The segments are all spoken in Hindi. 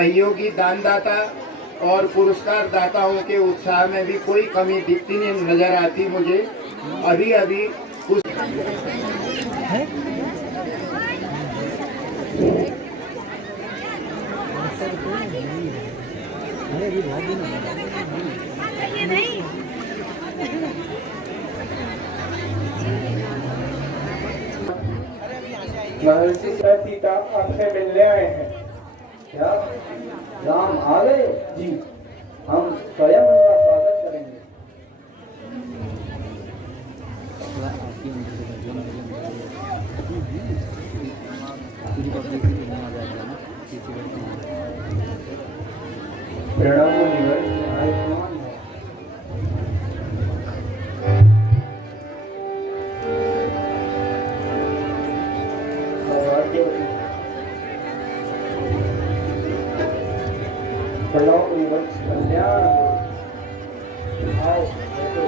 सहयोगी दानदाता और पुरस्कार दाताओं के उत्साह में भी कोई कमी दिखती नहीं नजर आती मुझे। अभी अभी कुछ महर्षि सीता आपसे मिलने आए हैं। क्या राम आ गए? जी, हम स्वयं उनका स्वागत करेंगे। प्रणाम मुनिवर। आयुष्मान हो। सौभाग्यवती। प्रणाम मुनिवर। कल्याण हो। आओ बैठो।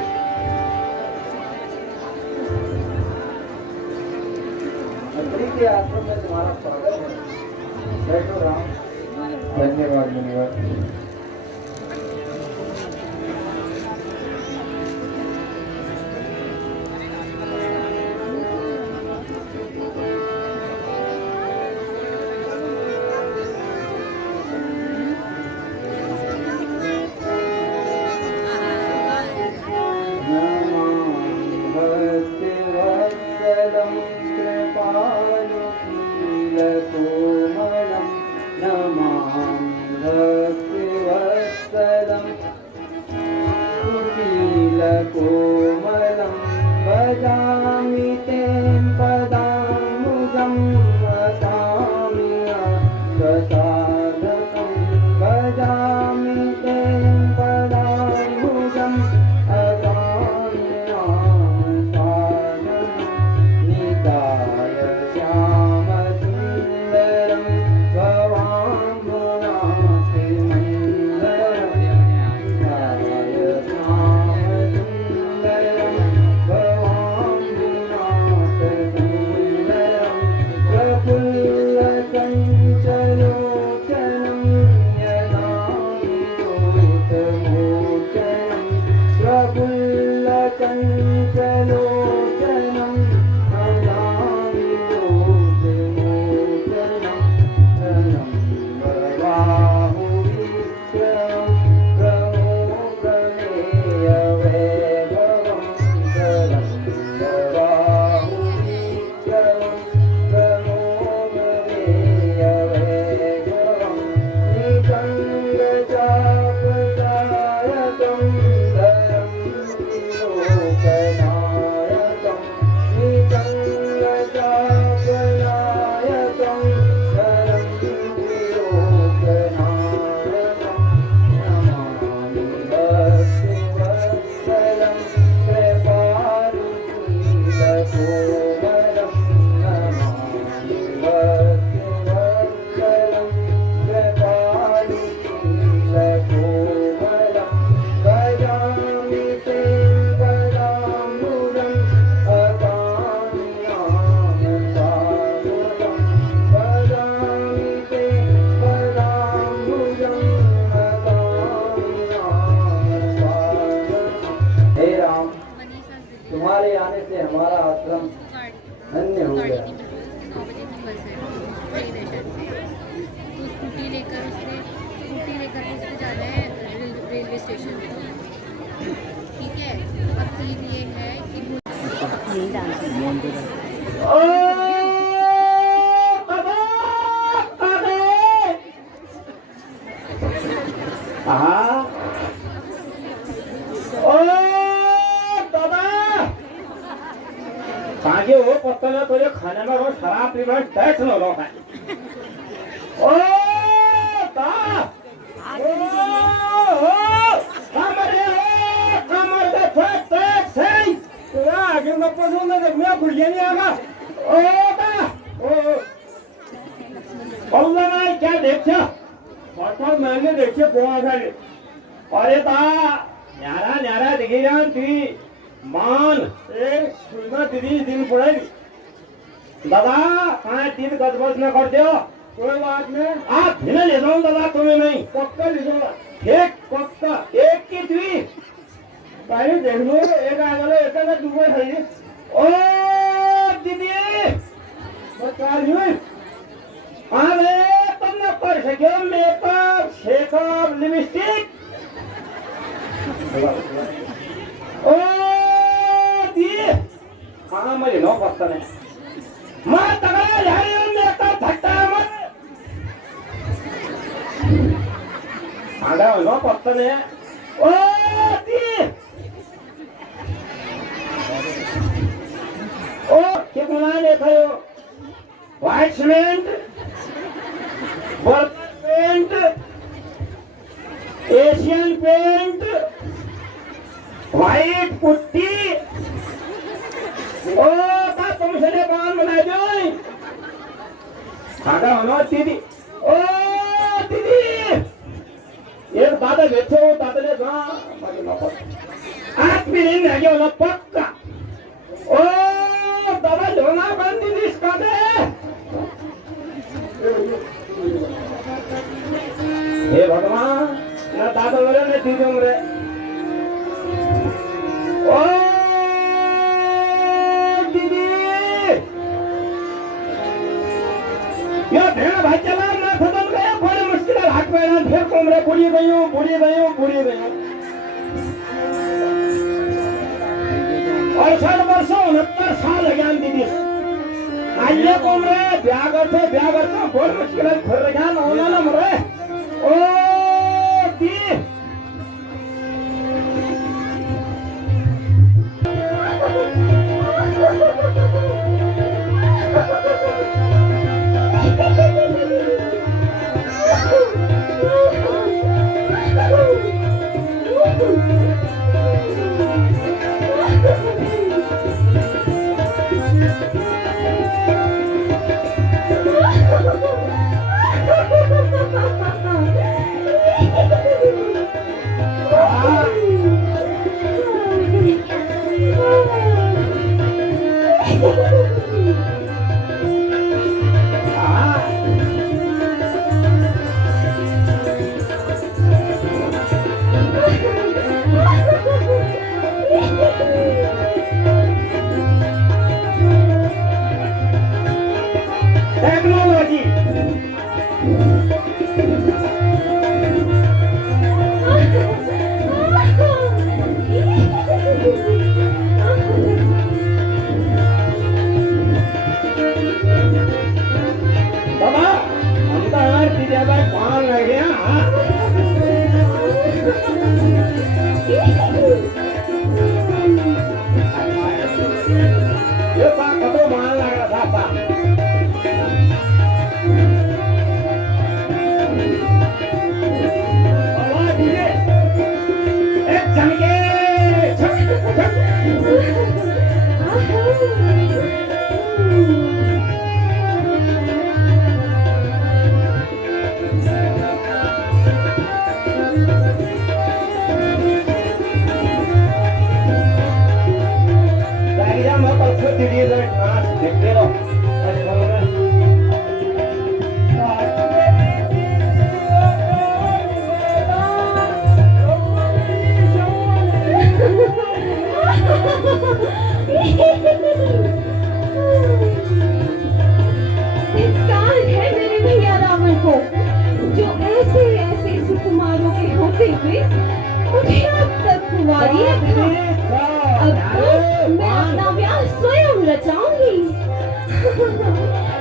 अत्रि के आश्रम में तुम्हारा स्वागत है। बैठो राम। धन्यवाद मुनिवर। कोमलं भजामि ते पदाम्बुजं वसामि प्रसादकं भजामि ते पदाम्बुजं अगामि साधनं निताय श्यामसुन्दरं भवाम्बुनाथि मन्दरं निताय श्यामसुन्दरं भवाम्बुनाथसुन्दरं प्रफुल्लचञ्चलोचनं यदामि दोषमोचनं प्रफुल्लचञ्चलोचनं यदामि दोषमोचनं धनं बाहुविक्रमं प्रमोदमेयवैभवं धनं बाहुविक्रमं प्रमोदमेयवैभवं निकङ्गजापदायकं धनं विलोकनायकं निकङ्गजापदायकं धनं विलोकनायकं नमामि भक्तिवत्सलं कृपारुचिरकोमलं नमामि भक्तिवत्सलं कृपारुचिरकोमलं भजामि ते पदाम्बुजं अगामि सागरं भजामि ते पदाम्बुजं अगामि सागरं। हे राम, तुम्हारे आने से हमारा आश्रम धन्य हो गया। 9 बजे की बस है ट्रेन स्टेशन से, तो स्कूटी लेकर उसने जाना है रेलवे स्टेशन पे। ठीक है, अब सीन ये है कि आगे वो पत्तल तो ये खाने में वो शराब पीवा टैक्स न लो है। ओ ता कमर दे टैक्स है तो आगे में पसंद है मैं भूल गया नहीं आगा। ओ ता ओ अल्लाह ने क्या देखा पत्तल मैंने देखे बहुत सारे। अरे ता न्यारा न्यारा दिखेगा तू मान सुना दीदी दिन पड़ेगी दादा कहाँ तीन गजबज न कर दो कोई बात नहीं, आप भिन्न ले जाऊं दादा, तुम्हें नहीं पक्का ले जाऊंगा, एक पक्का एक की थी पहले देख लो, एक आ गया एक का दूसरा है। ओ दीदी बता रही हूँ, अरे तुमने कर सके मेकअप शेकअप लिपस्टिक। ओ दी हाँ मुझे नो पता नहीं, मैं तगड़ा यारी हूँ, मेकअप भट्टा मत आधा नो पता नहीं। ओ दी ओ क्या बनाने थे यो, white cement, Berger paint, Asian paint, white putty, ओ का तुमसे ने बाल बना दो, खाना होना दीदी। ओ दीदी एक दादा बैठे हो, दादा ने कहा आप भी नहीं लगे हो ना पक्का। ओ दादा जोना बंद दीदी इसका दे, हे भगवान ना दादा मेरे ने दीदी मेरे। ओ दीदी ये भेड़ भाई चला ना खत्म गया, बड़े मुश्किल है हाथ में फिर कोमरे बुढ़ी गई हूँ, बुढ़ी गई हूँ, बुढ़ी गई हूँ। और 69 साल है ज्ञान दीदी आइए कोमरे ब्याह करते बहुत मुश्किल है फिर ज्ञान होना ना मरे। ओ दी टेक्नोलॉजी बाबा हम तो यार सीधे भाई पान लग गया। ये पान कदों मान लग रहा था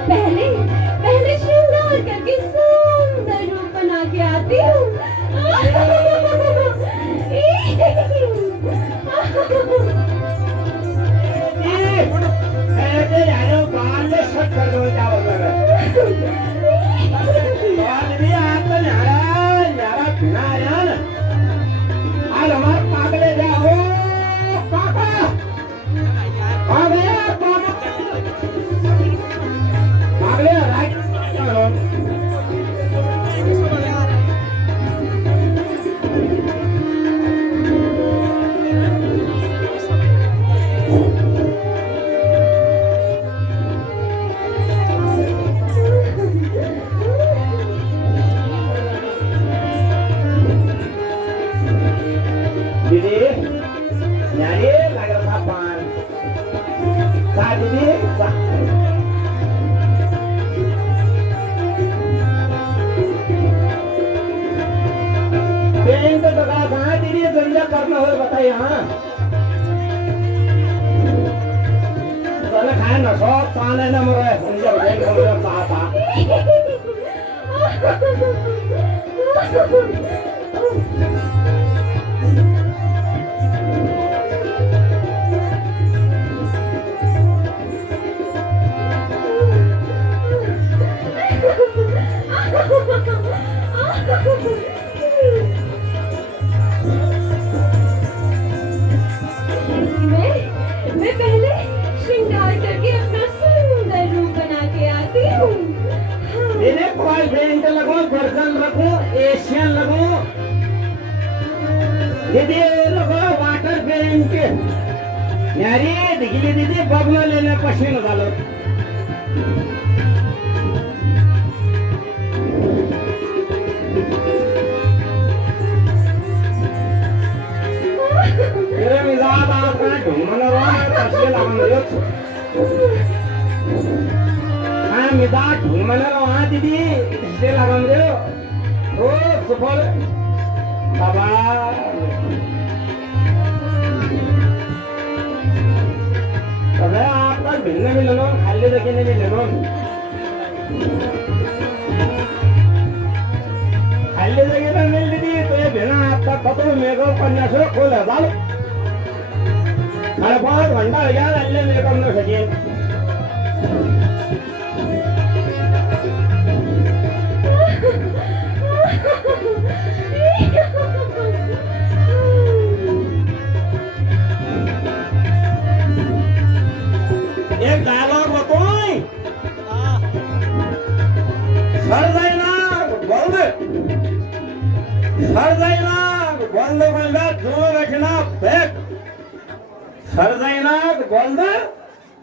पहले पहले श्रृंगार करके सुंदर रूप बना के आती हूँ। करना हो बताइए। हाँ तने खाए ना सब ताने ना मरे उनके बहन को मेरा पापा मैं पहले श्रृंगार करके अपना सुंदर रूप बना के आती हूँ। इन्हें बॉय फ्रेंड लगो, गर्दन रखो, एशियन लगो, दीदी लगो वाटर फ्रेंड के यारी दिखली दीदी बगल लेने पसीना डालो। तेरे मिजाज आपका ढूंढने वाला पसीना लगाने दो। हाँ मिजाज ढूंढने वाला दीदी इससे लगाने दो। ओ सुपर बाबा अबे आपका भिड़ने भी लेनो, खाली देखने भी लेनो, खाली देखने में मिल दीदी तो ये भिड़ना आपका कपड़ों मेकअप करने से खोल है डालो। अरे 5 घंटा हो गया अल्ले मेकअप न सके। एक डायलॉग बताओ सर जाइना बोल दे सर जाइना बोल दे बंदा जो रखना बैक सर जाइना बोल दे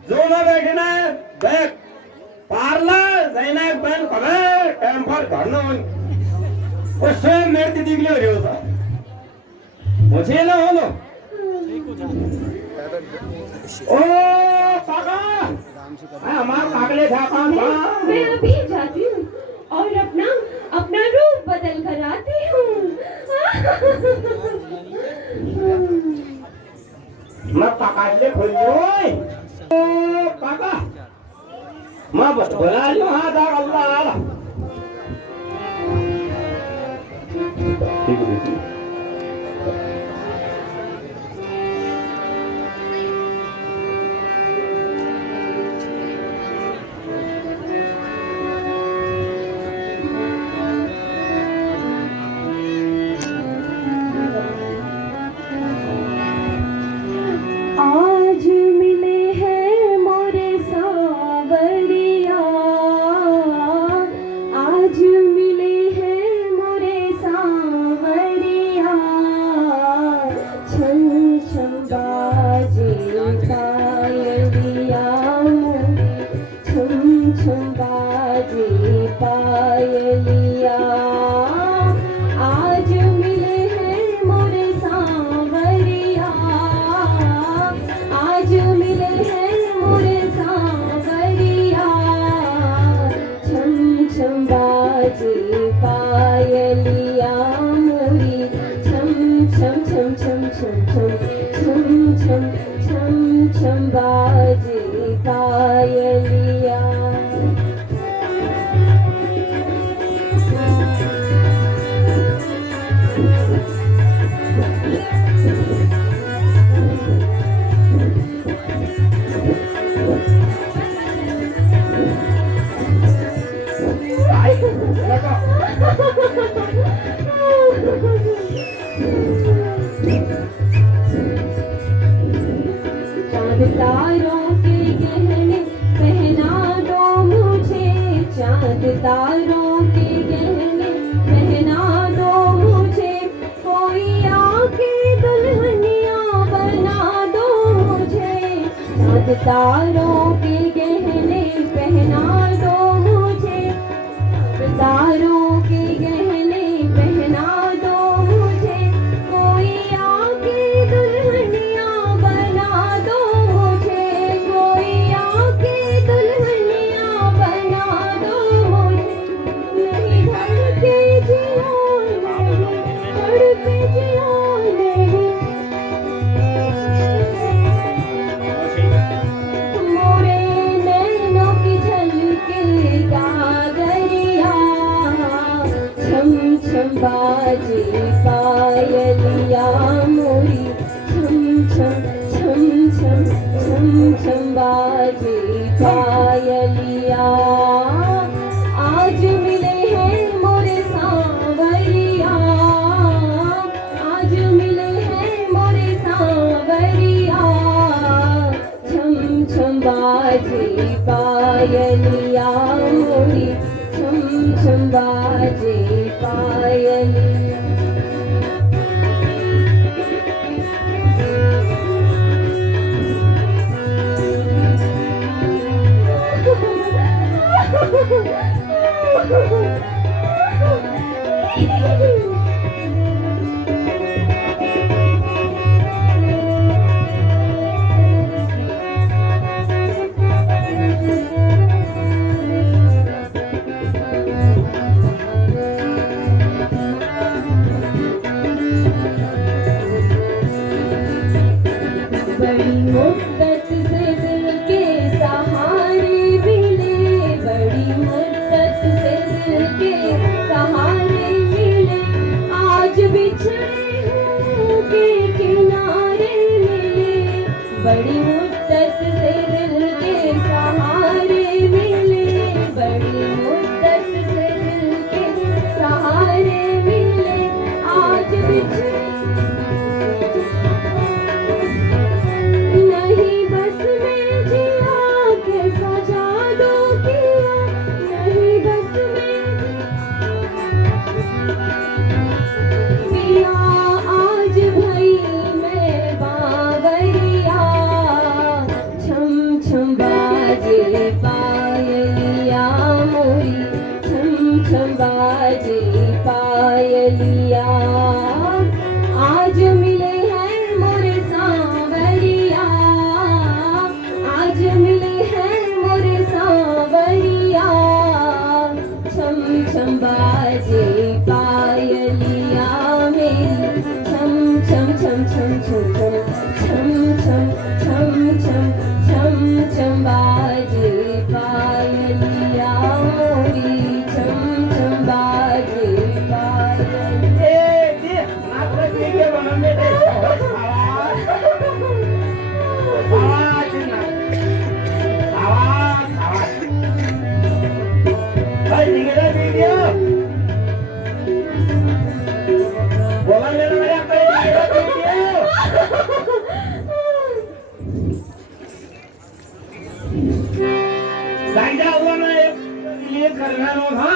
जो न रखना बैक पार्लर जाइना बन करे टेम्पर करना उससे मेरे दीदी के लिए हो रही होता मुझे ना हो लो ओ काका हमारा कागले था काम मैं अभी जाती हूँ और अपना रूप बदल कर आती हूँ। मैं काका से खोल ओ काका मैं बस बोला लो हाँ दा अल्लाह आज मिले हैं मोरे सांवरिया, आज मिले हैं मोरे सांवरिया, छम छम बाजे पायलिया मोरे, छम छम बाजे पायलिया, आज मिले हैं मोरे सांवरिया, आज मिले हैं मोरे सांवरिया, छम छम बाजे पायलिया मोरी, छम छम छम छम छम छम छम छम छम छम बाजे पायलिया। चांद तारों के गहने पहना दो मुझे, चांद तारों के गहने पहना दो मुझे, कोई आके दुल्हनिया बना दो मुझे, चांद तारों के गहने पहना दो मुझे, चांद तारों के गहने पहना दो मुझे, कोई आके दुल्हनिया बना दो मुझे, कोई आके दुल्हनिया बना दो मुझे, नहीं धड़के जिया नहीं, धड़के जिया नहीं, पायलिया मोरी छम छम छम छम छम छम बाजे पायलिया आज मिले हैं मोरे सांवरिया आज मिले हैं मोरे सांवरिया छम छम बाजे पायलिया मोरी छम छम बाजे पायलिया बड़ी मुद्दत से दिल के सहारे मिले बड़ी मुद्दत से दिल के सहारे मिले आज बिछड़े हूँ के किनारे मिले बड़ी मुद्दत से दिल के सहारे मिले बड़ी मुद्दत से दिल के सहारे मिले आज बिछड़े नहीं बस में जिया कैसा जादू किया नहीं बस में पिया आज भई मैं बावरिया छम छम बाजे पायलिया मोरी छम छम बाजे पायलिया आज मिले हैं मोरे सांवरिया आज मिले हैं मोरे सांवरिया छम छम बाजे पायलिया मेरी छम छम छम छम छम छम छम छम छम छम छम बाजे पायलिया मोरी छम छम बाजे पायलिया करना नो था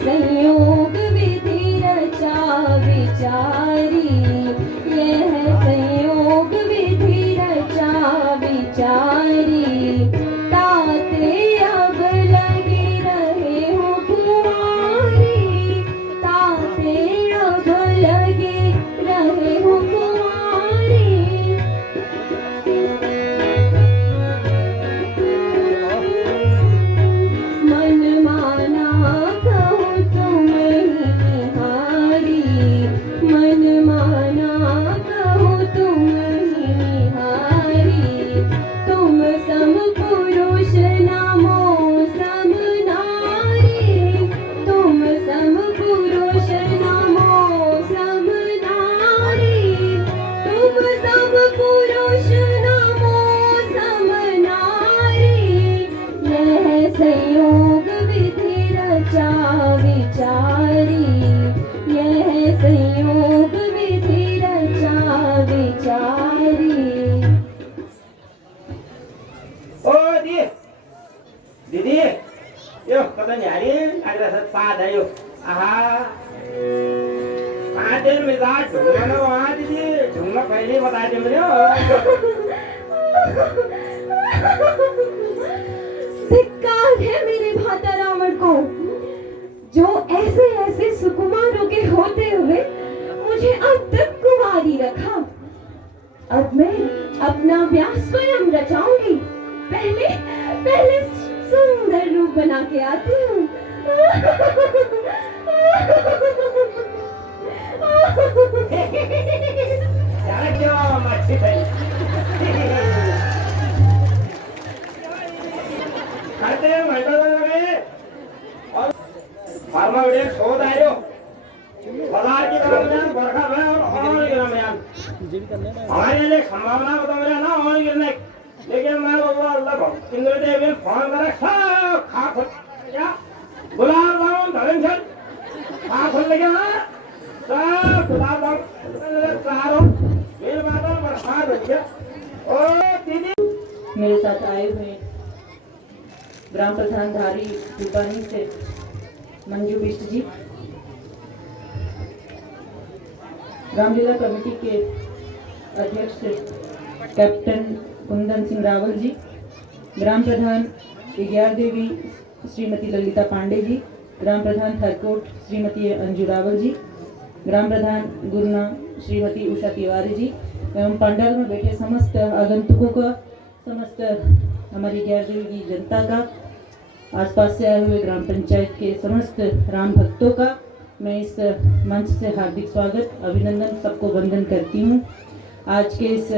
संयोग विधि रचा विचारी, यह संयोग विधि रचा विचारी। ताते अब लगे रहे हो कुंवारी, ताते अब लगे रहे हो कुंवारी। मन माना कहूँ तुम ही निहारी, मन माना कहूँ तुम ही निहारी। तुम सम पुरुष नमो सम नारी, तुम सम पुरुष नमो सम नारी। तुम सम पुरुष नमो सम नारी, यह संयोग विधि रचा विचारी, यह संयोग विधि रचा विचारी। ओ दीदी यो कता न्यारी आग्रा से पाद आयो आहा पादेर में जा ढूंढना ना वहाँ दीदी ढूंढना पहले ही बता दे मुझे धिक्कार है मेरे भाता रावण को, जो ऐसे ऐसे सुकुमारों के होते हुए मुझे अब तक कुंवारी रखा। अब मैं अपना ब्याह स्वयं रचाऊंगी। पहले पहले सुंदर रूप बना के आती हूँ। यार क्यों मच्छी भाई खाते हैं महीना लगे और फार्मा वीडियो शोध आयो बाजार की तरफ में बरखा में और गिरना में हमारे लिए संभावना बता मेरा ना और गिरने लेकिन मैं बाबा अल्लाह भक्त इंद्र देव ने फोन करा सब खा खुद क्या गुलाब जामुन धरम छन खा खुद लगे ना सब गुलाब जामुन चारों मेरे बाबा बरसात हो गया ओ दीदी मेरे साथ आए हुए ग्राम प्रधान धारी रूपानी से मंजू बिष्ट जी, रामलीला कमेटी के अध्यक्ष कैप्टन कुंदन सिंह रावल जी, ग्राम प्रधान विज्ञान देवी श्रीमती ललिता पांडे जी, ग्राम प्रधान थरकोट श्रीमती अंजू रावल जी, ग्राम प्रधान गुरना श्रीमती उषा तिवारी जी एवं पंडाल में बैठे समस्त आगंतुकों का, समस्त हमारी ग्यारह देवी की जनता का, आसपास से आए हुए ग्राम पंचायत के समस्त राम भक्तों का मैं इस मंच से हार्दिक स्वागत अभिनंदन सबको वंदन करती हूँ। आज के इस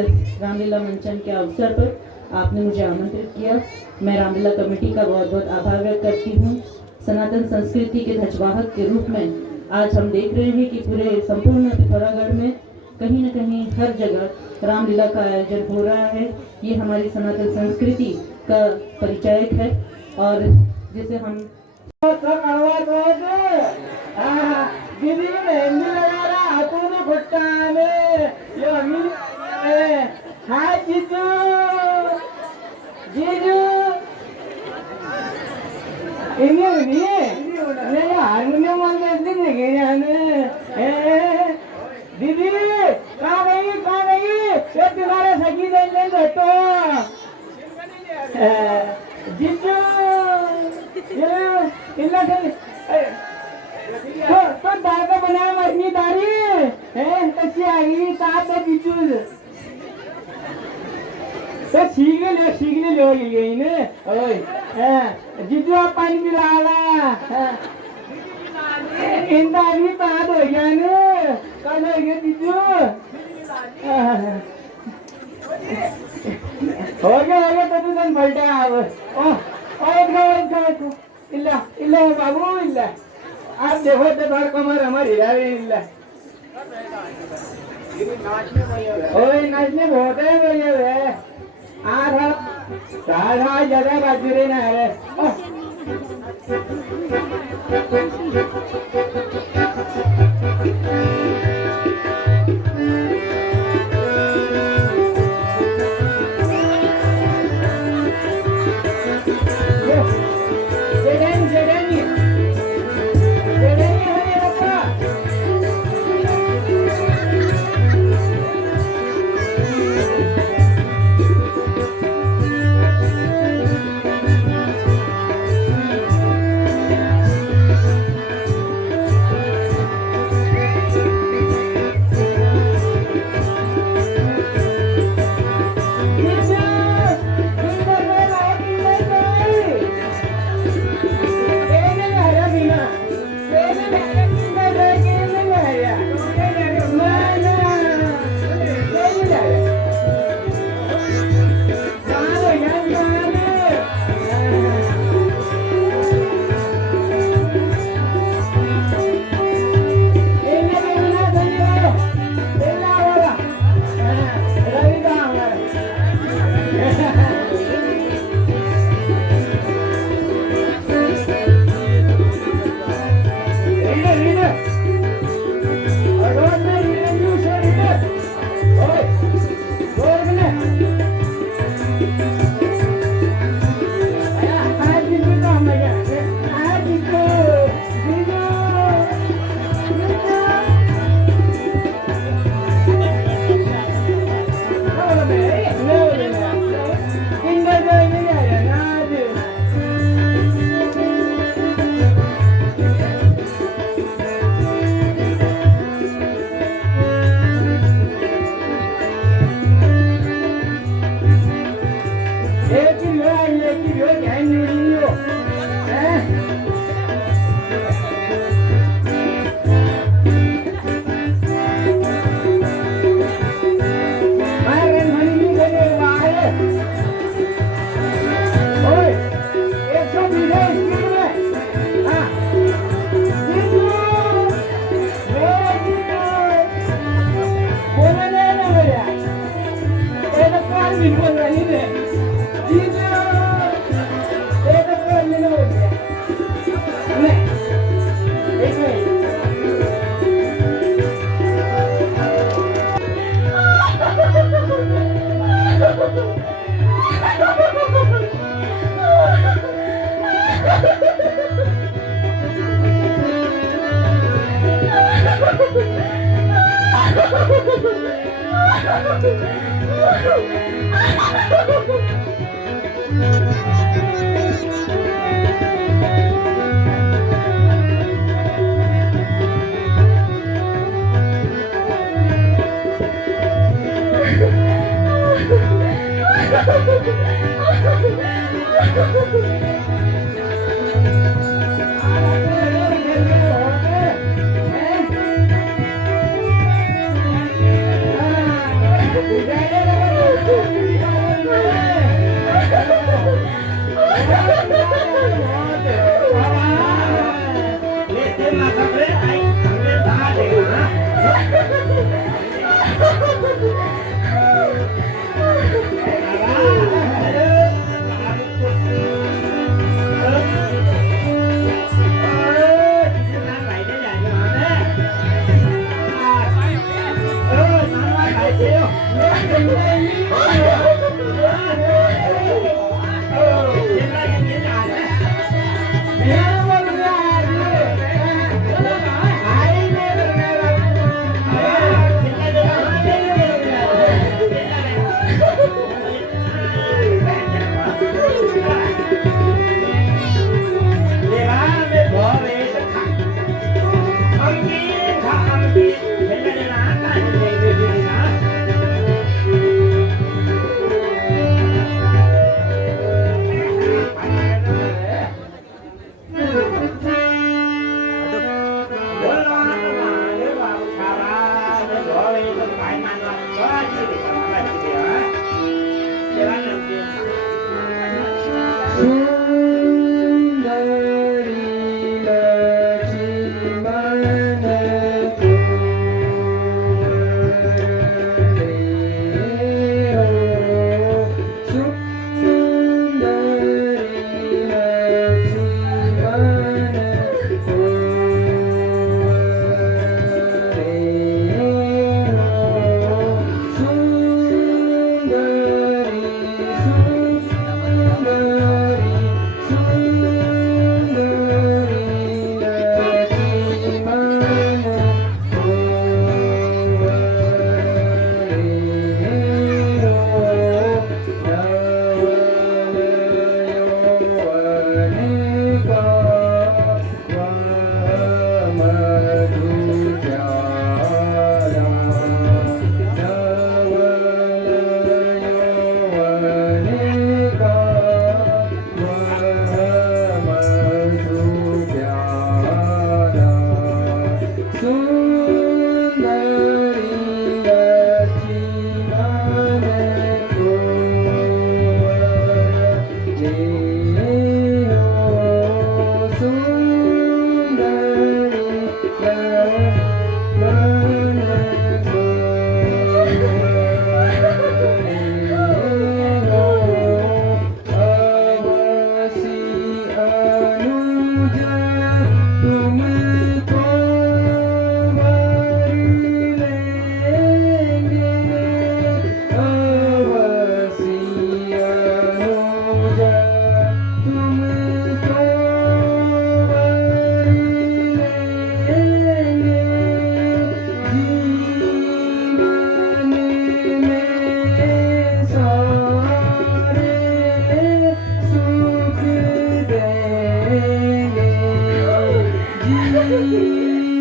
रामलीला मंचन के अवसर पर आपने मुझे आमंत्रित किया, मैं रामलीला कमेटी का बहुत बहुत आभार व्यक्त करती हूँ। सनातन संस्कृति के ध्वजवाहक के रूप में आज हम देख रहे हैं कि पूरे संपूर्ण पिथौरागढ़ में कहीं न कहीं हर जगह रामलीला का आयोजन हो रहा है। ये हमारी सनातन संस्कृति का परिचायक है और जिसे हम दीदी मेहंदी लगा रहा हाथों में गुट्टा में ये अमीर हाय जीजू जीजू इन्हें हारमोनियम वाले दीदी कहाँ गई ये तुम्हारे सगी देने बैठो जीजू तो दाल का बनाया मछली दारी है कच्ची आई साथ में बिचूल तो सीखने ले गई ने ओए जीजू आप पानी पिला ला इंदा भी बात हो गया ने कल हो गया जीजू हो गया तो तू दिन पलटे अब ओ इल्ला बाबू इल्ला आप देखो तो थोड़ा कमर हमारी इल्ला ओए नाचने बहुत है बढ़िया है सारा जगह बाजूरे ना है Yeah.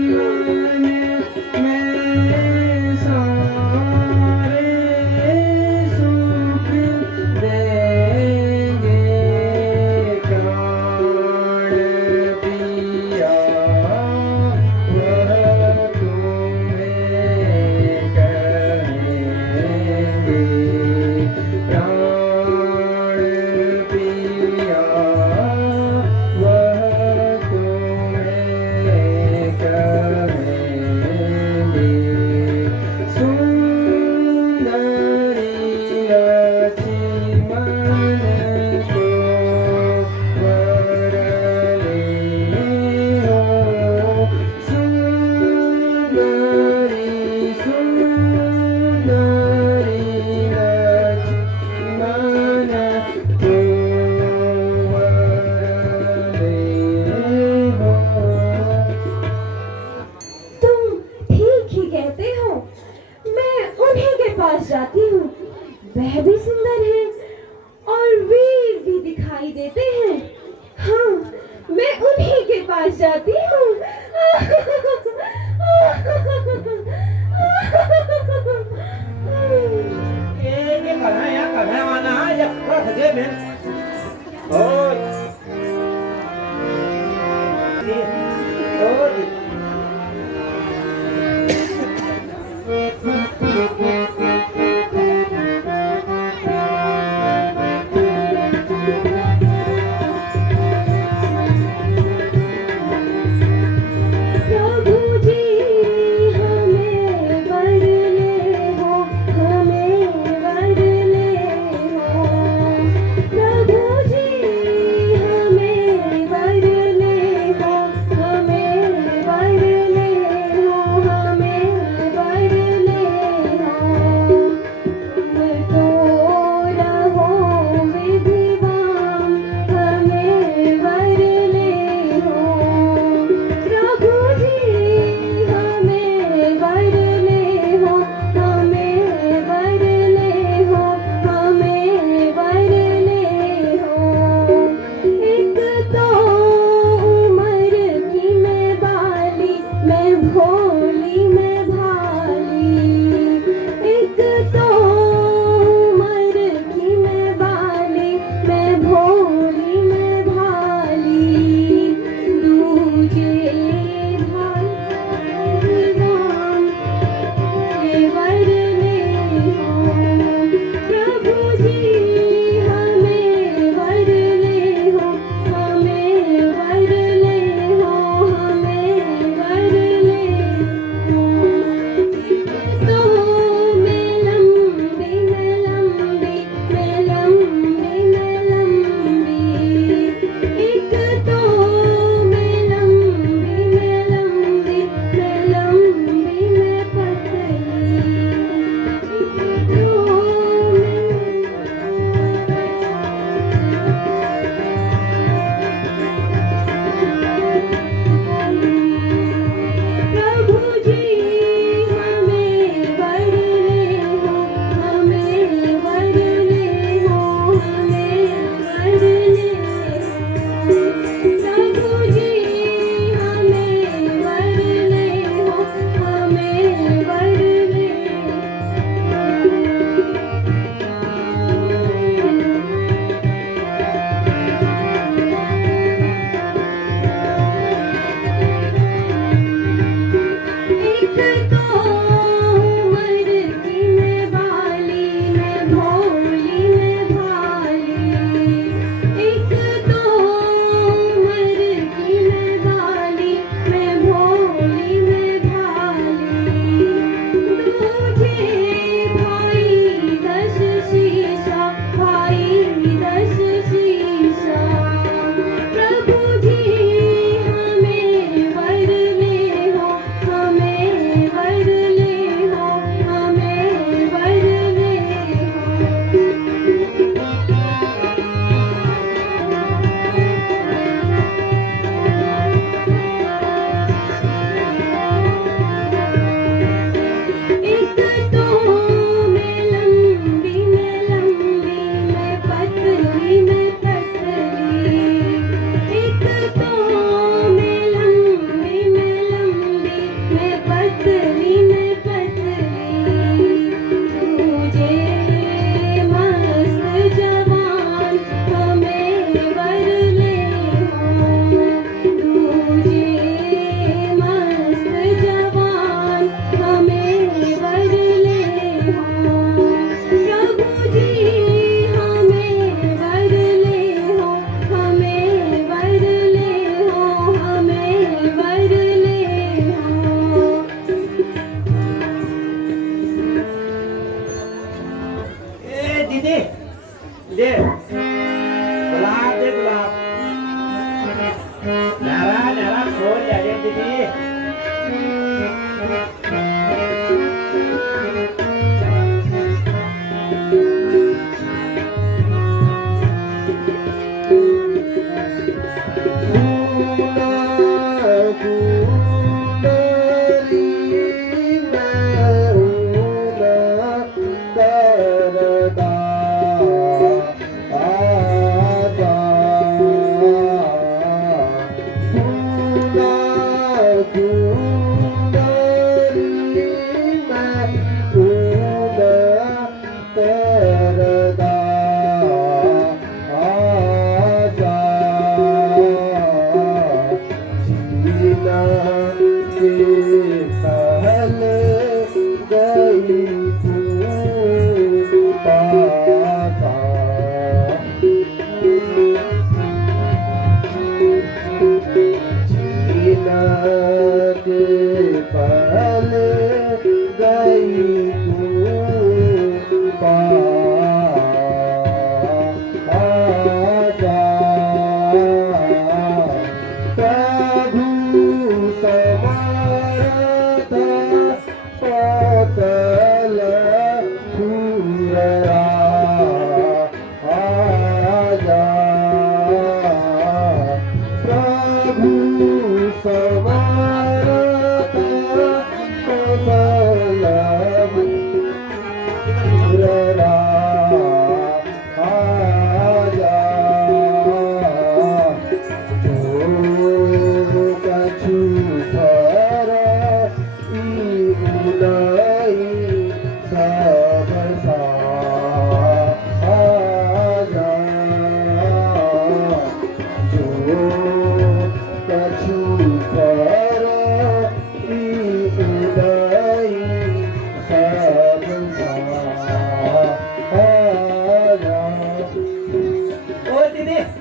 हमें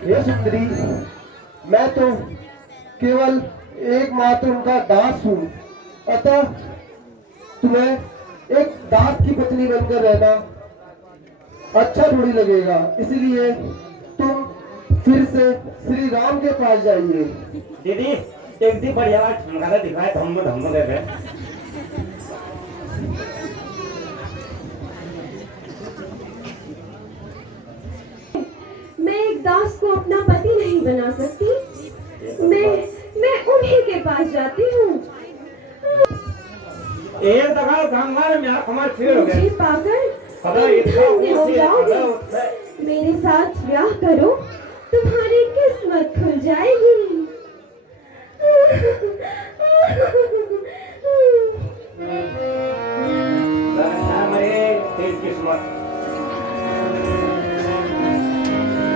हे सुंदरी, मैं तो केवल एकमात्र उनका दास हूँ, अतः तुम्हें एक दास की पत्नी बनकर रहना अच्छा थोड़ी लगेगा, इसलिए तुम फिर से श्री राम के पास जाइए। दीदी एक दी बढ़िया ठमका दिखाए, धम धम दे रहे। मैं एक दास को अपना पति नहीं बना सकती। मैं उन्हीं के पास जाती हूँ। एक दफा गंगा में मेरा कमर फिर हो गया। मुझे पाकर धन्य हो जाओगे। मेरे साथ ब्याह करो, तुम्हारी किस्मत खुल जाएगी।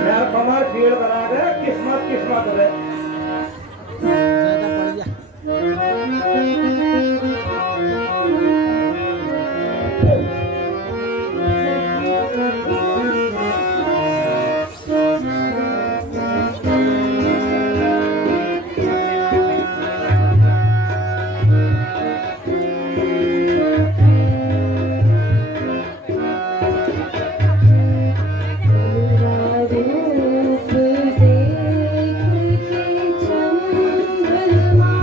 मेरा कमर फिर बना दे, किस्मत किस्मत हो गए। रूप देख के चंद्रमा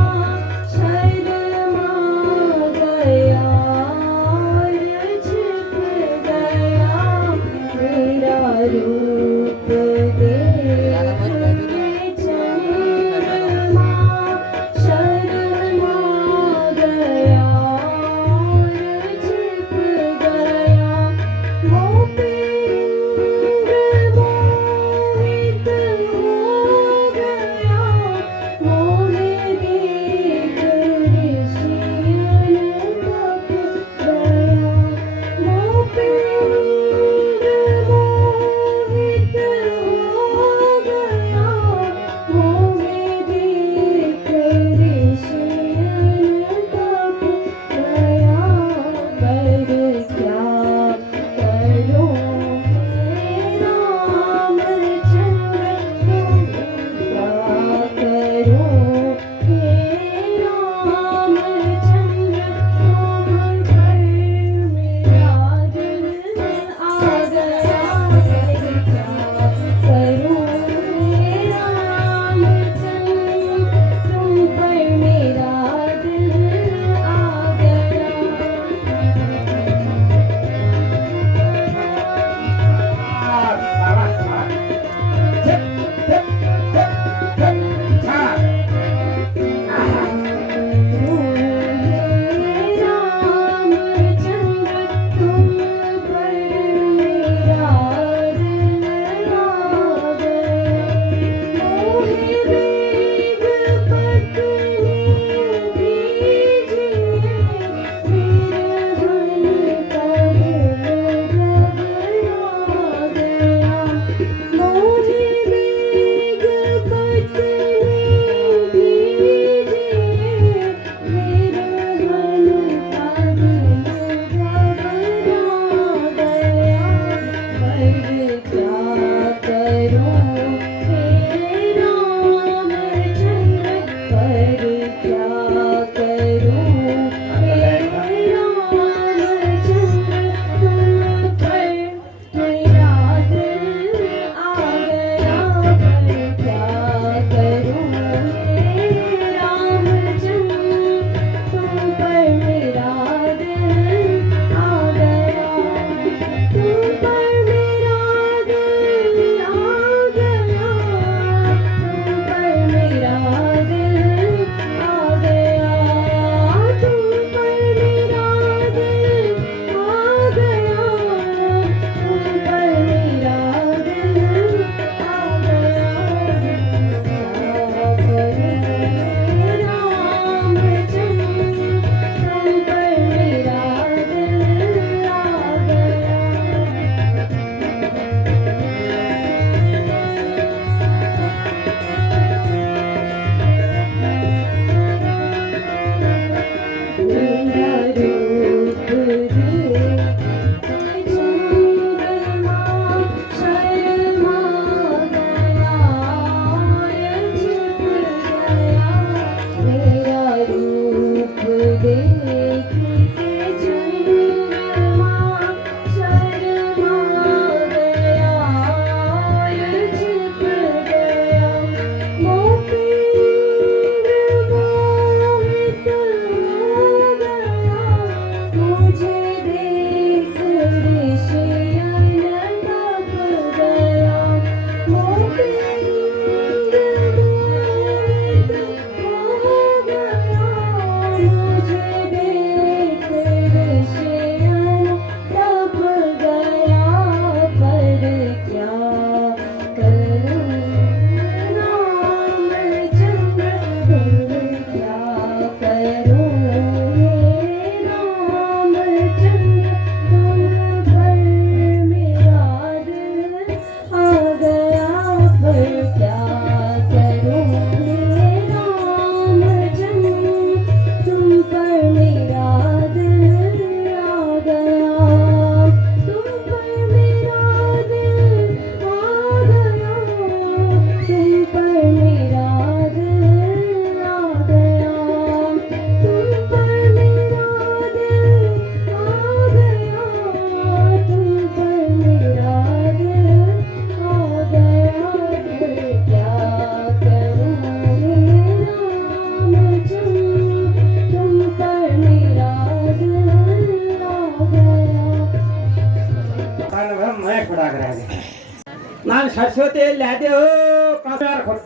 ನಾನು ಸರಸ್ವತಿಯಲ್ಲಿ ಅದೇವು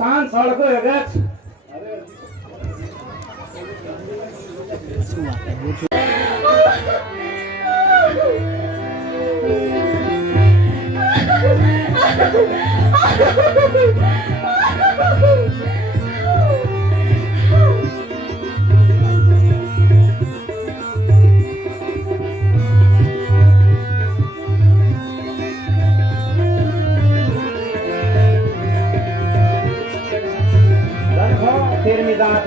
ತಾನ್ ಸೊಳಗು ಹೋಗತ್ फिर मिजाज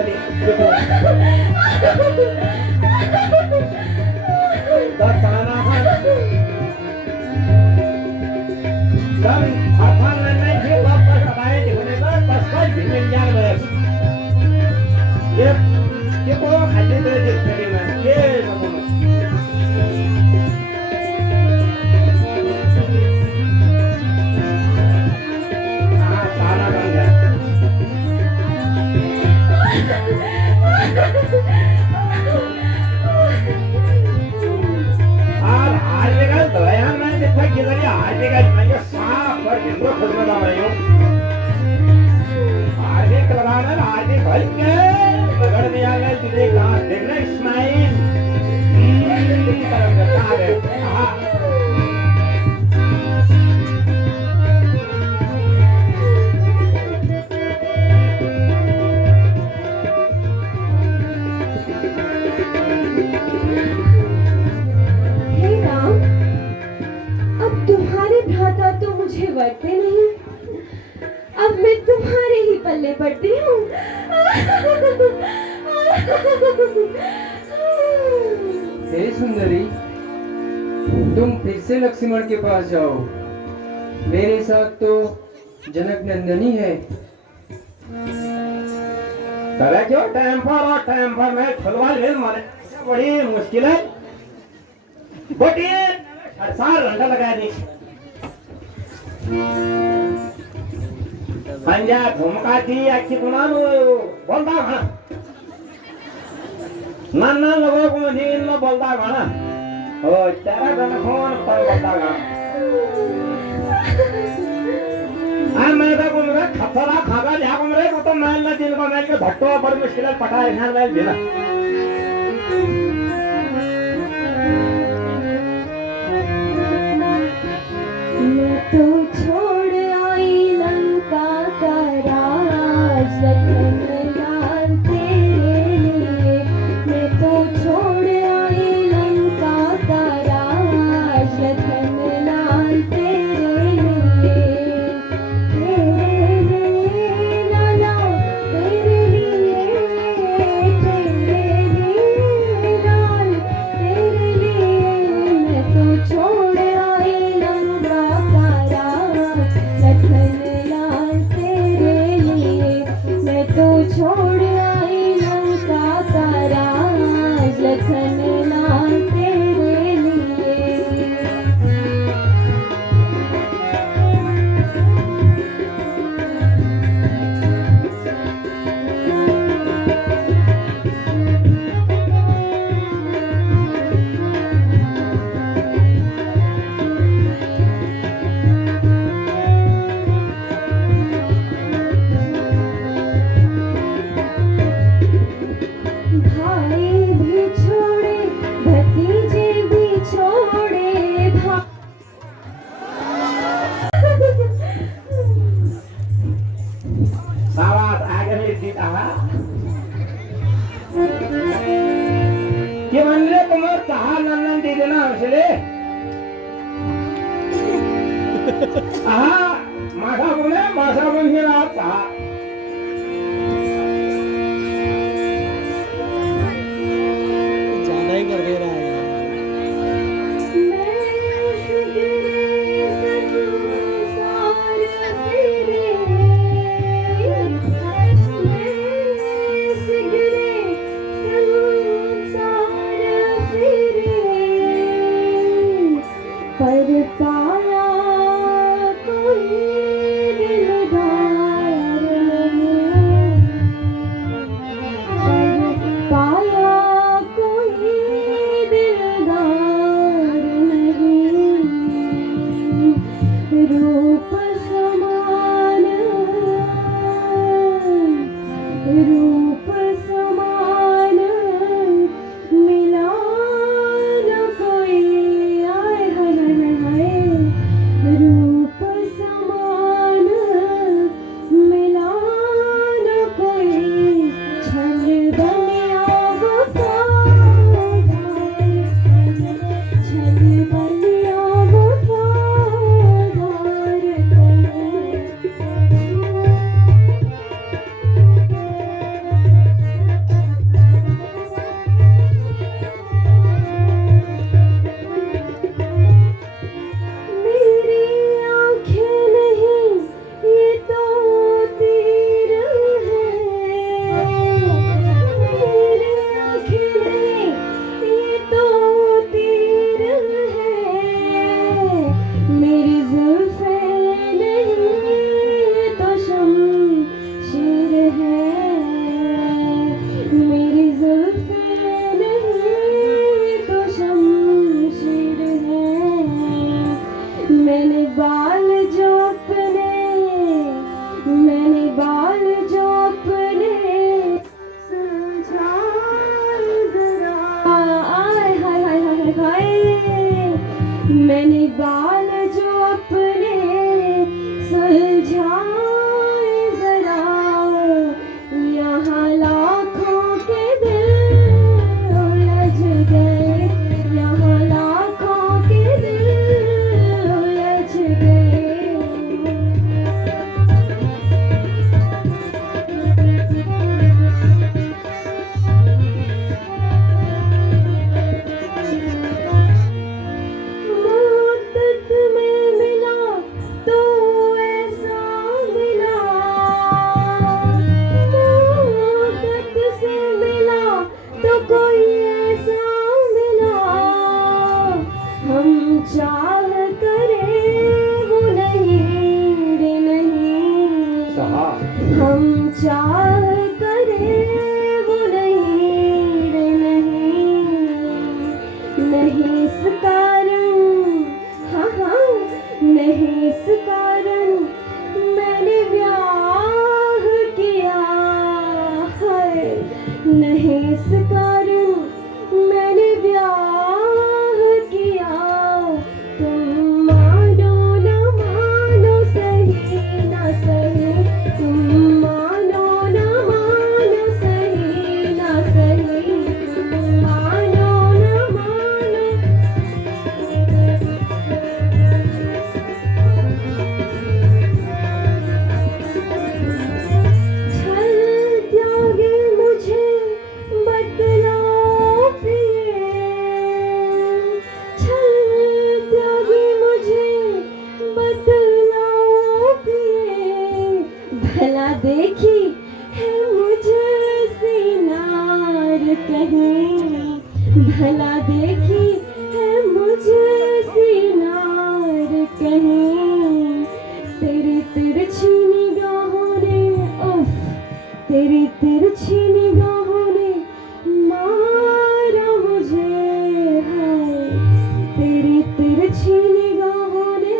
बढ़ते नहीं, अब मैं तुम्हारे ही पल्ले पड़ती हूँ। हे सुंदरी, तुम फिर से लक्ष्मण के पास जाओ। मेरे साथ तो जनक नंदनी है। क्यों टाइम पर मैं खुलवाल ले मारे बड़ी मुश्किल है। बट ये सार घंटा लगा दी पंजा झुमका थी अच्छी गुना बोलता हाँ ना लोगों को मुझे इन लोग बोलता गाना ओ तेरा गाना कौन पर बोलता गाना मैं तो मेरा खतरा खागा जहाँ मेरे को तो मैल में दिन को मैल के भट्टो पर मुश्किल पटा है मैल दिला तो छोड़ आई लंका का राज लखन लाल तेरे लिए। मैं तो छोड़ आई लंका का राज लखन लाल तेरे लिए। तेरे लिए लाला तेरे लिए लाल तेरे लिए। मैं तो छोड़ आई लंका लखन लाल तेरे लिए। मैं तो छोड़ आई लंका का राज लखन लाल तेरे लिए। भाई भी छोड़े भतीजे भी छोड़े सावास आगे लिखित आहा की म्हणले तुम्हाला चहा नंदन दे देना असले आहा माझा बन हे राहत चहा ज्यादा ही कर दे रहा है पर पाया कोई दिलदार नहीं, पर पाया कोई दिलदार नहीं, रूप समान मिला न कोई, आए हाय हाय, रूप समान मिला न कोई, छल बनिया वफादार, छल बनिया वफादार मेरी आँखें नहीं ये तो तीर है, मेरी आँखें नहीं ये तो तीर है, मेरी जुल्फें नहीं ये तो शमशीर है, मेरी जुल्फें नहीं ये तो शमशीर है, मैंने बाल जो अपने सुलझाए जरा, आए हाय हाय हाय हाय, मैंने बाल जो अपने सुलझाए जरा, यहाँ लाखों के दिल उलझ गए, यहाँ लाखों के दिल उलझ गए। मुद्दत में मिला तो ऐसा मिला, मुद्दत से मिला तो कोई ऐसा मिला, हम चाह करे वो नहीं रे नहीं, सहा हम चाह करे वो नहीं रे नहीं इस कारण, हाँ हाँ नहीं इस कारण मैंने ब्याह किया है, नहीं इस कारण मैंने ब्याह किया, तुम मानो न मानो सही न सही, तुम मानो न मानो सही न सही, तुम मानो न मानो। छल त्यागी मुझे बतलाओ प्रिय, छल त्यागी मुझे बतलाओ प्रिय, भला देखी है मुझे सिनार कहीं, भला देखी है मुझे सिनार कहीं, तेरी तिरछी निगाहों ने उफ, तेरी तिरछी निगाहों ने मारा मुझे है, तेरी तिरछी निगाहों ने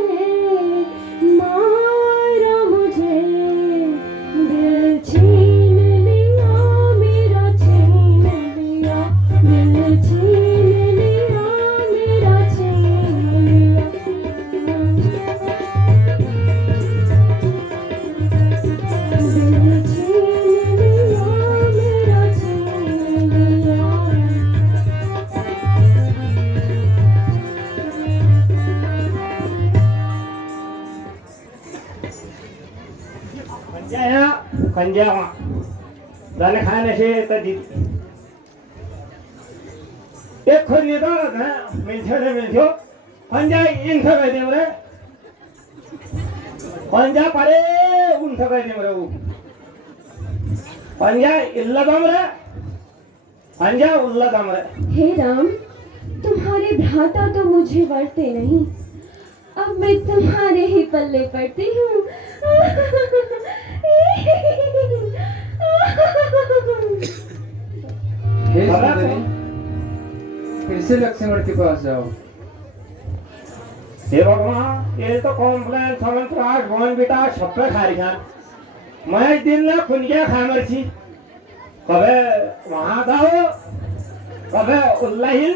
मारा मुझे, दिल छीन लिया मेरा, छीन लिया दिल पंजाब जाने खाने से तदी एक खुद नहीं तो ना मिलते पंजाब इन सब है देवरे पंजाब परे उन सब है देवरे वो पंजाब इल्ला दमरे पंजाब उल्ला दमरे। हे राम, तुम्हारे भ्राता तो मुझे वरते नहीं, अब मैं तुम्हारे ही पल्ले पड़ती हूँ। हे सुंदरी, फिर से लक्ष्मण के पास जाओ। हे भगवान, ये तो कॉम्प्लेन समन प्राग भवन बेटा छप्पे खा रही मैं एक दिन ना खुनिया खा मरसी कबे वहां जाओ कबे उल्लाहिन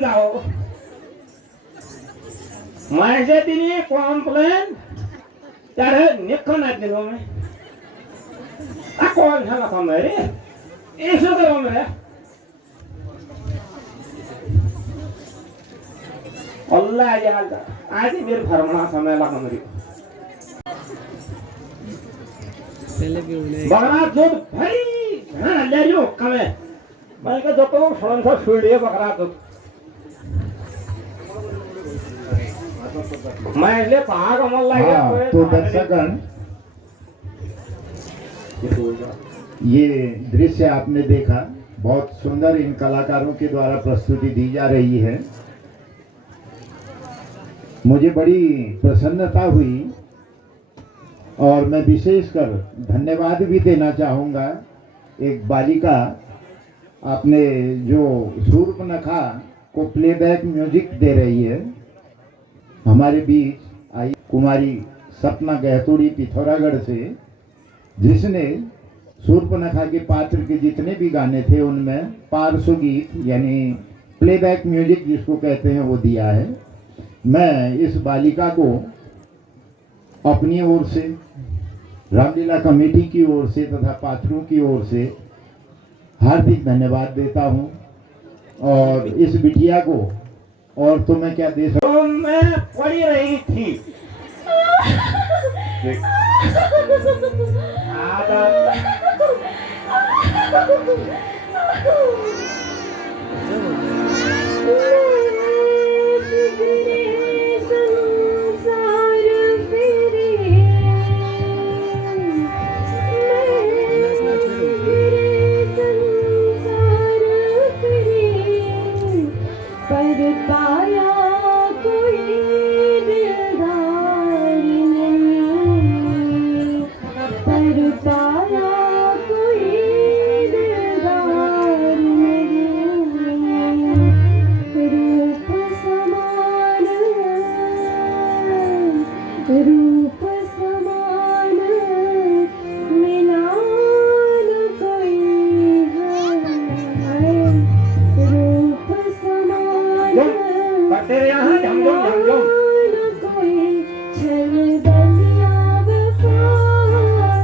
जाओ मैं से दिन कॉम्प्लेन तेरे निकल ना दिनों में आ कौन था ना मेरे ऐसे करो मेरे अल्लाह याद आज मेरे फरमाना समय लगा मेरी बकरा दूध भाई हाँ ले लो कमे मैं क्या दोस्तों शरण सा छुड़ लिया बकरा दूध मैं इसलिए पहाड़ कमल लगा हाँ, तो दर्शकगण ये दृश्य आपने देखा, बहुत सुंदर इन कलाकारों के द्वारा प्रस्तुति दी जा रही है। मुझे बड़ी प्रसन्नता हुई और मैं विशेषकर धन्यवाद भी देना चाहूँगा एक बालिका आपने जो शूर्पनखा को प्लेबैक म्यूजिक दे रही है। हमारे बीच आई कुमारी सपना गहतोड़ी पिथौरागढ़ से, जिसने शूर्पनखा के पात्र के जितने भी गाने थे उनमें पार्श्व गीत यानी प्लेबैक म्यूजिक जिसको कहते हैं वो दिया है। मैं इस बालिका को अपनी ओर से, रामलीला कमेटी की ओर से तथा पात्रों की ओर से हार्दिक धन्यवाद देता हूं। और इस बिटिया को और तो मैं क्या दे सकता तो मैं पड़ी रही थी रूप समान मिला न कोई है, रूप समान करते रहे यहाँ झमझम न कोई छल बलिया वफादार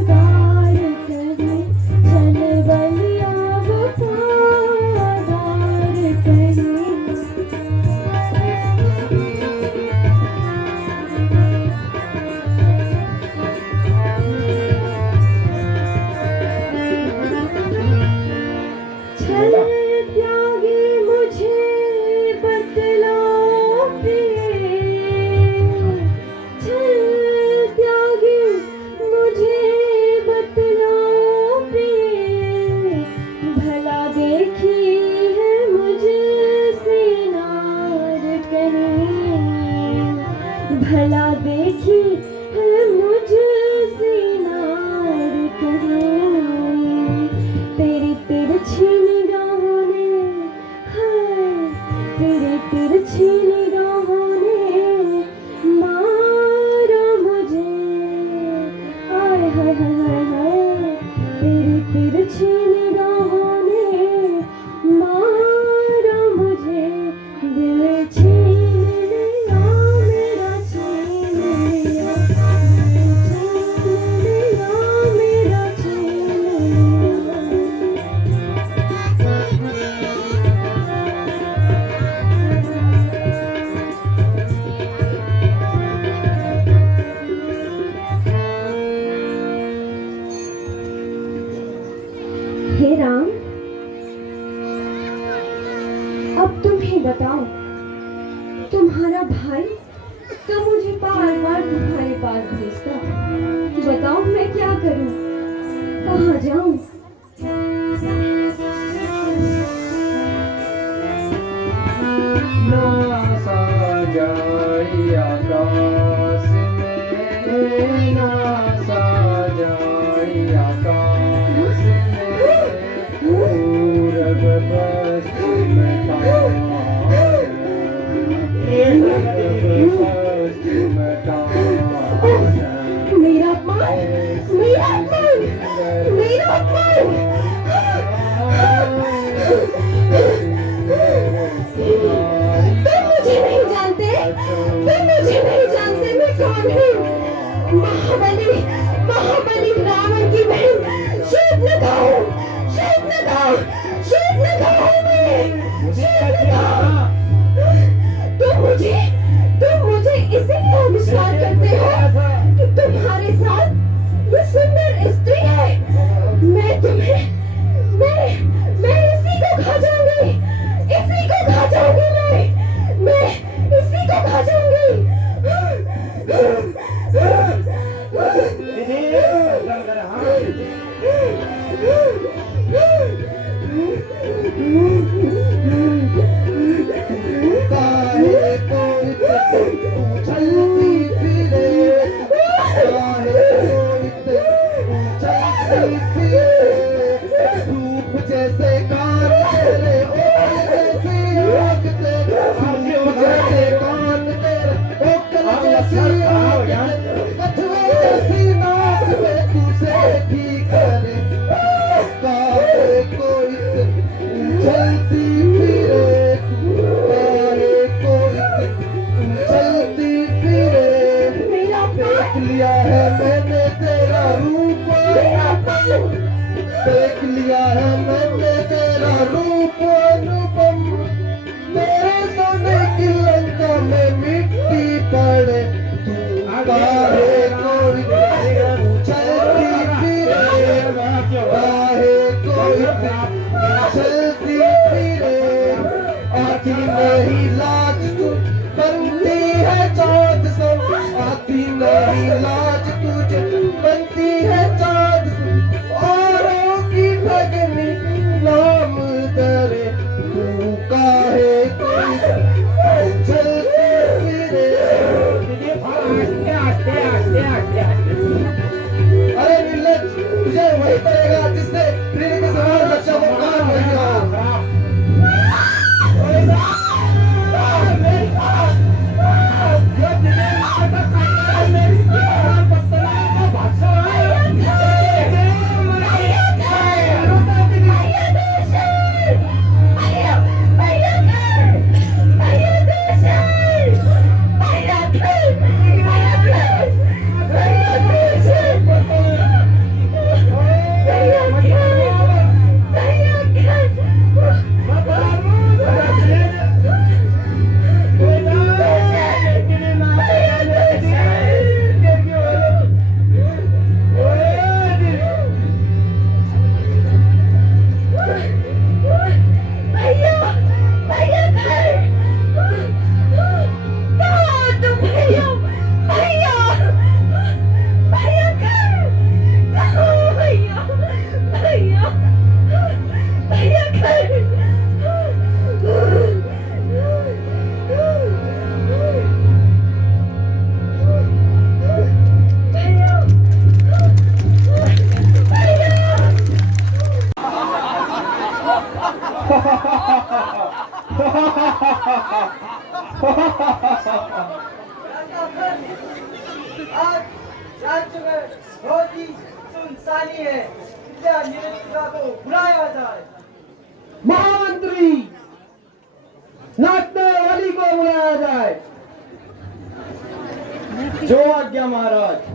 करे, छल बलिया वफादार करे। भला देखी है मुझसे नार करे, तेरी तिरछी निगाह अब तुम ही बताओ, तुम्हारा भाई तो मुझे बार बार तुम्हारे पास भेजता, बताओ मैं क्या करूं, कहाँ जाऊं? नासा जाए आकाश में, नासा जाए आकाश में, पूरब पश्चिम तारा, पूरब पश्चिम तारा, मेरा मन, मेरा मन, मेरा मन। तुम मुझे नहीं जानते, तुम मुझे नहीं जानते मैं कौन हूँ। महाबली, महाबली रावण की बहन शूर्पणखा हूँ, शूर्पणखा, शूर्पणखा हूँ मैं, शूर्पणखा। तुम मुझे इसीलिए आविष्कार करते हो कि तुम्हारे साथ ये सुंदर स्त्री है। मैं तुम्हें, मैं इसी को खा जाऊंगी, इसी को खा जाऊंगी, मैं इसी को खा जाऊंगी। दीदी चल कर हाँ काहे कोई उछलती फिरे, काहे कोई उछलती फिरे, धूप जैसे कान तेरे, ओल जैसी आँख तेरे, धूप जैसे कान तेरे, ओल जैसी आँख तेरे, कछुए जैसी नाक में तुझे ठीक करे, काहे कोई उछलती फिरे, काहे कोई उछलती फिरे। देख लिया है मैंने तेरा रूप, देख लिया है मैंने तेरा रूप अनुपम, मेरे सोने की लंका में मिट्टी पड़े, तू काहे कोई उछलती फिरे, काहे कोई उछलती फिरे। आती नहीं लाज तू बनती है चाँद सा, आती नहीं लाज तुझे बनती है चाँद सा, औरों की ठगनी नाम करे, तू काहे कोई उछलती फिरे। दीदी आस्ते आस्ते आस्ते आस्ते आस्ते अरे नीलज, तुझे वही पड़ेगा जिससे ऋण के समान बच्चा वो काम नहीं हो। आज राज्य में बहुत ही सुनसानी है, इसलिए निरंजन को बुलाया जाए। महामंत्री नाचने वाली को बुलाया जाए। जो आज्ञा महाराज।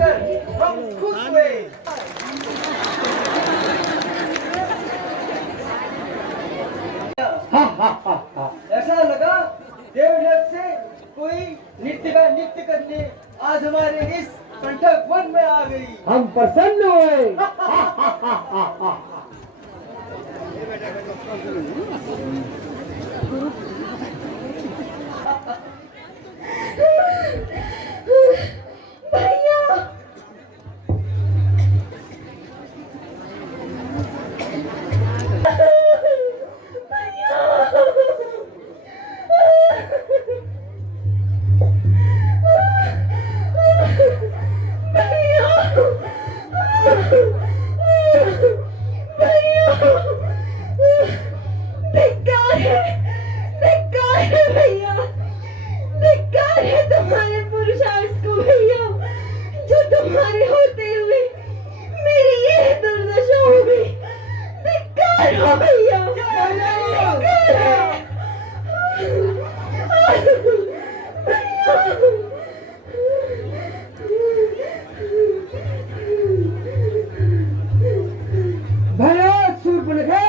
देखकर हम खुश हुए। ऐसा लगा देवघर से कोई नृत्य का नृत्य करने आज हमारे इस कंठक वन में आ गई। हम प्रसन्न हुए। भैया भैया धिक्कार है तुम्हारे पुरुषार्थ को भैया, जो तुम्हारे होते हुए मेरी ये दुर्दशा हो गई। धिक्कार हो भैया, धिक्कार है भैया शूर्पणखे,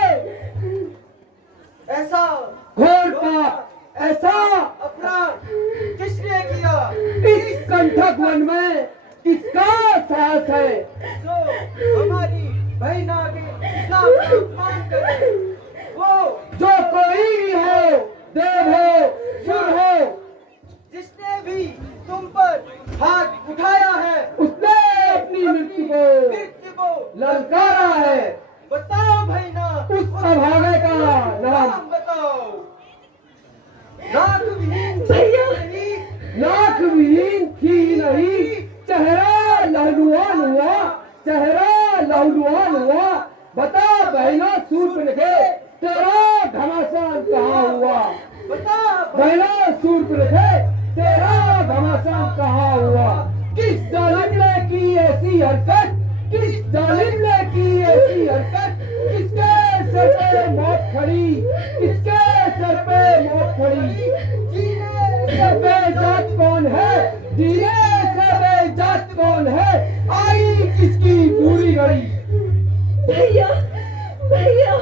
ऐसा घोर पाप, ऐसा अपराध किसने किया? इस कंठक वन में किसका साहस है? जो हमारी बहना के इतना अपमान करे, वो जो कोई भी हो, देव हो, सुर हो, जिसने भी तुम पर हाथ उठाया है, उसने अपनी मृत्यु को ललकारा है। बताओ भैना, उस अभागे का नाम नाम बताओ। नाक विहीन भैया नहीं, नाक विहीन थी नहीं, चेहरा लहलुहान हुआ, चेहरा लहलुहान हुआ। बता बहना शूर्पणखे, तेरा घमासान कहाँ हुआ? बता बहना शूर्पणखे, तेरा घमासान कहाँ हुआ? किस जालिम ने की ऐसी हरकत? किस जालिम ने की ऐसी हरकत? किसके सर पे मौत खड़ी? किसके सर पे मौत खड़ी? सर पे जात कौन है? जीने से बेजात कौन है? आई किसकी पूरी घड़ी? भैया भैया,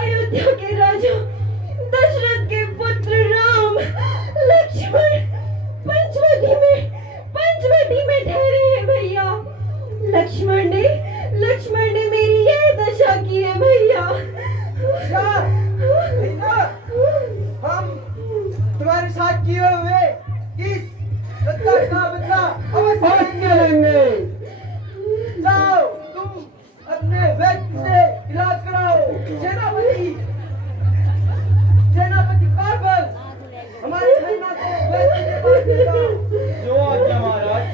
अयोध्या के राजा दशरथ के पुत्र राम लक्ष्मण पंचवटी में ठहरे हैं भैया। लक्ष्मण ने मेरी ये दशा की है भैया। भैना, हम तुम्हारे साथ किए हुए इस सत्ता का बदला अवश्य लेंगे। जाओ, तुम अपने वैद्य से इलाज कराओ। सेनापति बारबल हमारे बहना को वैद्य के पास ले जाओ। जो आज्ञा महाराज।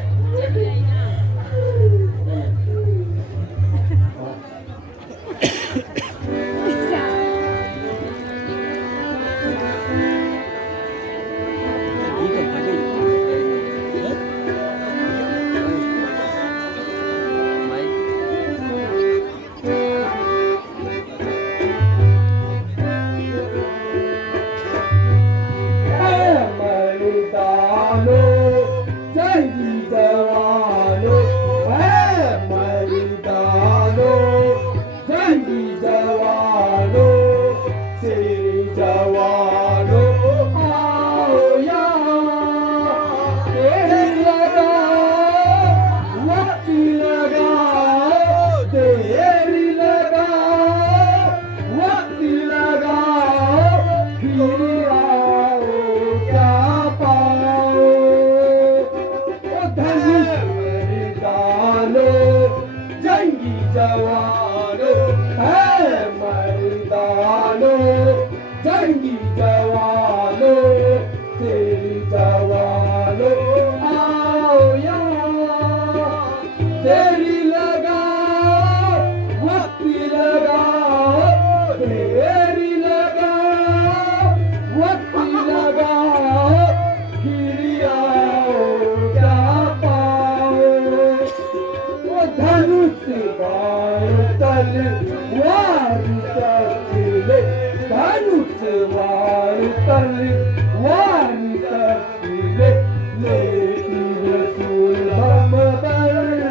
वार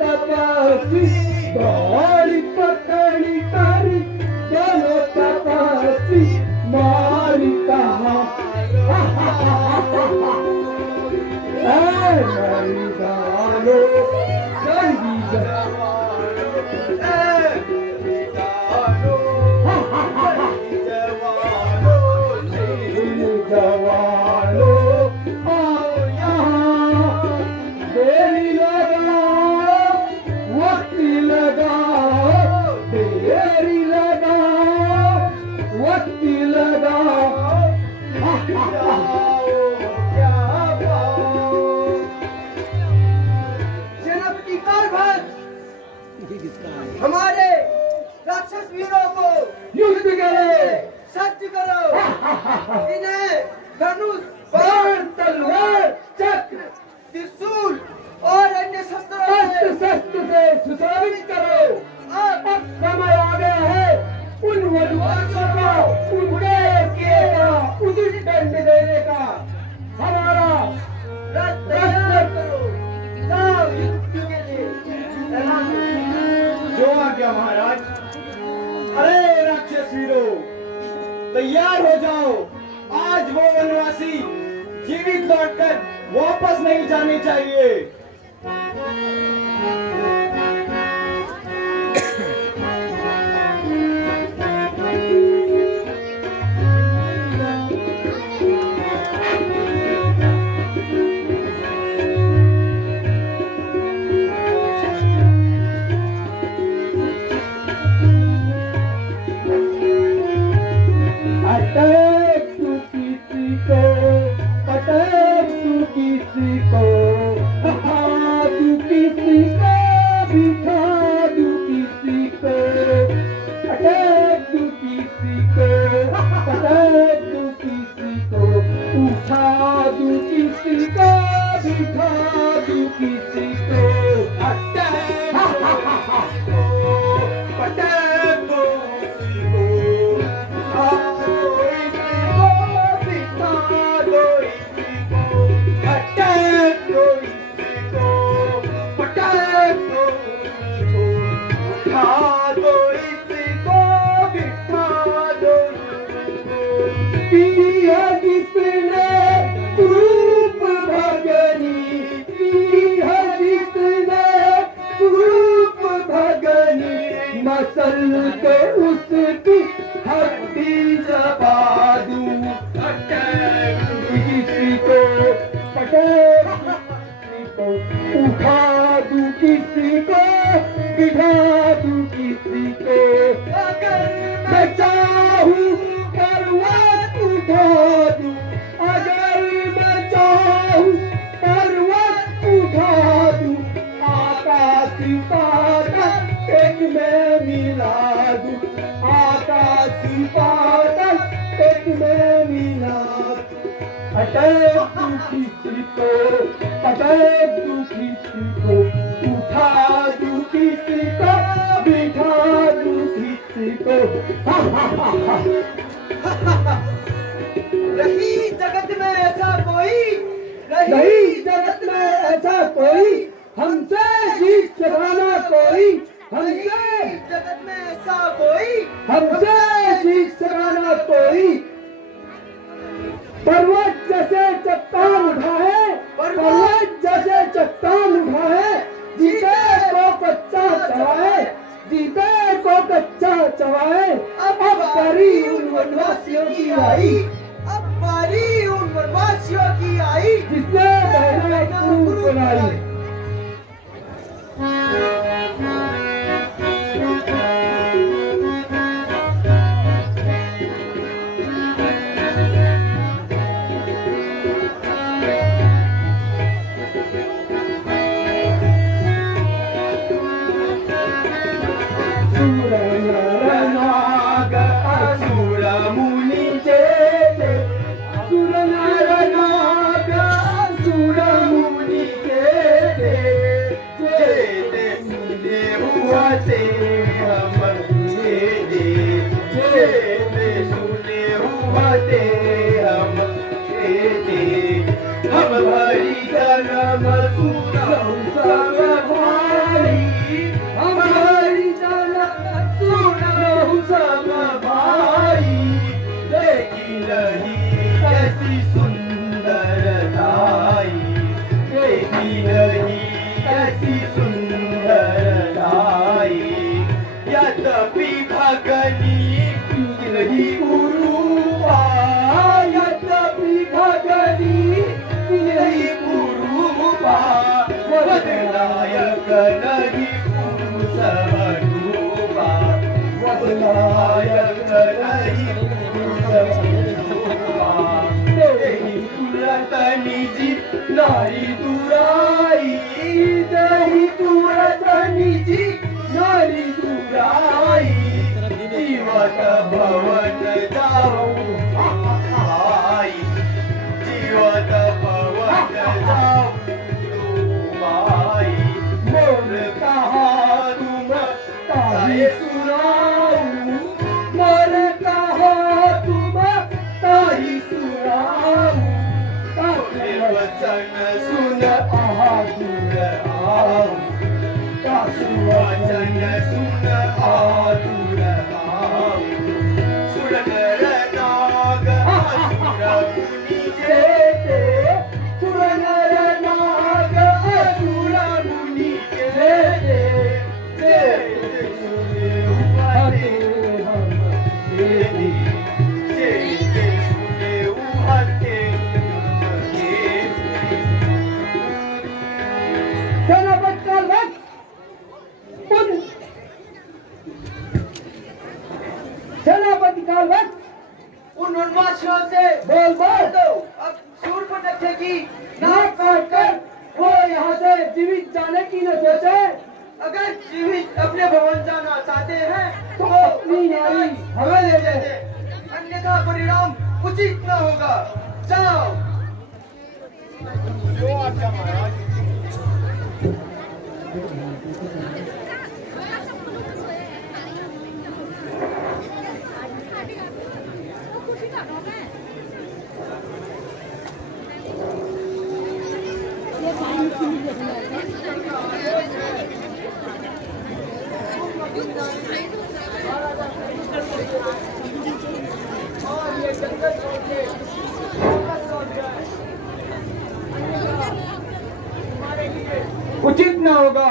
तपस्वी गौरी पकड़ी करी दोनों तपस्वी मारी कहा मेरी गालो जल्दी जवानो आओ यहाँ देरी लगाओ वक्त लगाओ देरी लगाओ वक्त लगाओ सेनापति कारभार हमारे राक्षस वीरों को युद्ध करे सत्य करो इन्हें धनुष बाण तलवार चक्र त्रिशूल और अन्य शस्त्रों अस्त्र से शस्त्र से सुशोभित करो अब समय आ गया है उन वधुवरों को उनके किए का उचित दंड देने का हमारा रथ तैयार करो जाओ युद्ध के लिए जो आज्ञा महाराज। अरे राक्षस वीरों, तैयार हो जाओ। आज वो वनवासी जीवित लौटकर वापस नहीं जाने चाहिए। अटैक तू किसी को अटैक तू किसी को खा तू किसी को बिठा तू किसी को अटैक तू किसी को अटैक तू किसी को उठा तू किसी को बिठा तू किसी को अटैक अटैक तू किसी को मसल के उसकी हड्डी जबा दूं किसी को पटेल किसी को उठा दूं किसी को बिठा दूं किसी को अगर मैं चाहूं पर्वत उठा दूं अगर मैं चाहूं पर्वत उठा दूं आकाश पाताल एक में मिला दूं आकाश पाताल एक में मिला अटैक तू किसी को अटैक तू किसी को उठा दूं किसी को बिठा दूं किसी को रही जगत में ऐसा कोई नहीं जगत में ऐसा कोई हमसे जीत सकाना कोई हमसे जगत में ऐसा कोई हमसे जीत सकाना कोई पर्वत जैसे चट्टान उठाए पर्वत जैसे चट्टान उठाए जीते को कच्चा चबाए जीते को कच्चा चबाए अब बारी उन वनवासियों की आई अब बारी उन वनवासियों की आई जिसने बहना क्रूर बनाई तनीची नाही दुराई नाही तनीची नाही दुराई जीवत भवन जाऊ आई जीवत भवन जाऊ आई मोर कहा तुम ताई सुनाऊ मोर कहा तुम ताई सुनाऊ काके वचन सुन आतुर आऊ काके वचन सुन आतुर आऊ सुरनर नाग असुर मुनि जेते सुरनर नाग असुर मुनि जेते जेते सुने उहाते हम देवी जेते सुने उहाते सेनापति कालभक्त सेनापति कालभक्त उन उन्मादियों से बोल दो अब सूर्य रखेगी नाक काट कर वो यहाँ से जीवित जाने की न सोचे अगर जीवित अपने भवन जाना चाहते हैं तो अपनी नारी हमें ले दे अन्यथा परिणाम उचित न होगा जाओ जो आज्ञा महाराज उचित न होगा